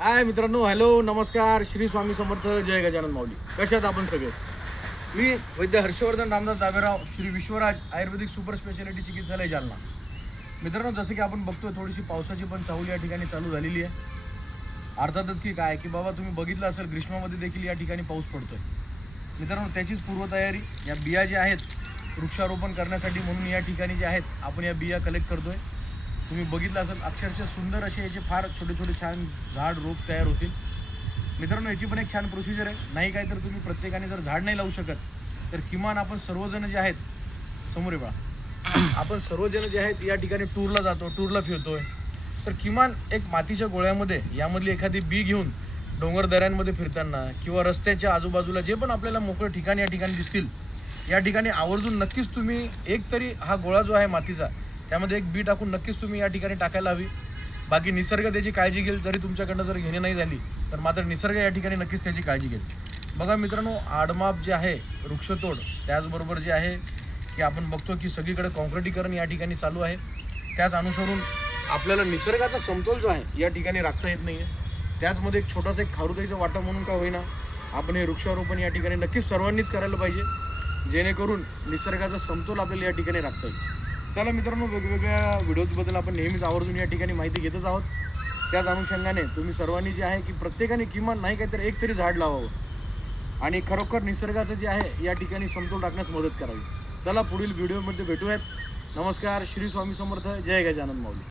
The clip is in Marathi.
हाय मित्रांनो, हॅलो, नमस्कार, श्री स्वामी समर्थ, जय गजानन माऊली. कशात आपण सगळे. मी वैद्य हर्षवर्धन रामदास दाबेराव, श्री विश्वराज आयुर्वेदिक सुपर स्पेशालिटी चिकित्सालय जालना. मित्रांनो, जसं की आपण बघतोय थोडीशी पावसाची पण चाहूल या ठिकाणी चालू झालेली आहे. अर्थातच की काय की बाबा तुम्ही बघितलं असेल ग्रीष्मामध्ये देखील या ठिकाणी पाऊस पडतोय. मित्रांनो, त्याचीच पूर्वतयारी या बिया ज्या आहेत वृक्षारोपण करण्यासाठी म्हणून या ठिकाणी जे आहेत आपण या बिया कलेक्ट करतोय. तुम्ही बघितलं असेल अक्षरशः सुंदर असे याचे फार छोटे छोटे छान झाड रोप तयार होतील. मित्रांनो, याची पण एक छान प्रोसिजर आहे. नाही काय तर तुम्ही प्रत्येकाने जर झाड नाही लावू शकत तर किमान आपण सर्वजण जे आहेत समोर बघा आपण सर्वजण जे आहेत या ठिकाणी टूरला जातो, टूरला फिरतोय, तर किमान एक मातीच्या गोळ्यामध्ये यामधली एखादी बी घेऊन डोंगर दऱ्यांमध्ये फिरताना किंवा रस्त्याच्या आजूबाजूला जे पण आपल्याला मोकळं ठिकाण या ठिकाणी दिसतील या ठिकाणी आवर्जून नक्कीच तुम्ही एक तरी हा गोळा जो आहे मातीचा त्यामध्ये एक बी टाकून नक्कीच तुम्ही या ठिकाणी टाकायला हवी. बाकी निसर्ग त्याची काळजी घेईल. जरी तुमच्याकडनं जर घेणे नाही झाली तर मात्र निसर्ग या ठिकाणी नक्कीच त्याची काळजी घेईल. बघा मित्रांनो, आडमाप जे आहे वृक्षतोड, त्याचबरोबर जे आहे की आपण बघतो की सगळीकडे काँक्रिटीकरण या ठिकाणी चालू आहे. त्याच अनुसरून आपल्याला निसर्गाचा समतोल जो आहे या ठिकाणी राखता येत नाही आहे. त्याचमध्ये एक छोटासा एक खारुताईचा वाटा म्हणून का होईना आपण हे वृक्षारोपण या ठिकाणी नक्कीच सर्वांनीच करायला पाहिजे, जेणेकरून निसर्गाचा समतोल आपल्याला या ठिकाणी राखता येईल. चला मित्रांनो, वेगवेगळ्या व्हिडिओजबद्दल आपण नेहमीच आवर्जून या ठिकाणी माहिती घेतच आहोत. त्याच अनुषंगाने तुम्ही सर्वांनी जे आहे की प्रत्येकाने किमान नाही काहीतरी एक तरी झाड लावावं आणि खरोखर निसर्गाचं जे आहे या ठिकाणी समतोल राखण्यास मदत करावी. चला पुढील व्हिडिओमध्ये भेटूयात. नमस्कार, श्री स्वामी समर्थ, जय गजानन माऊली.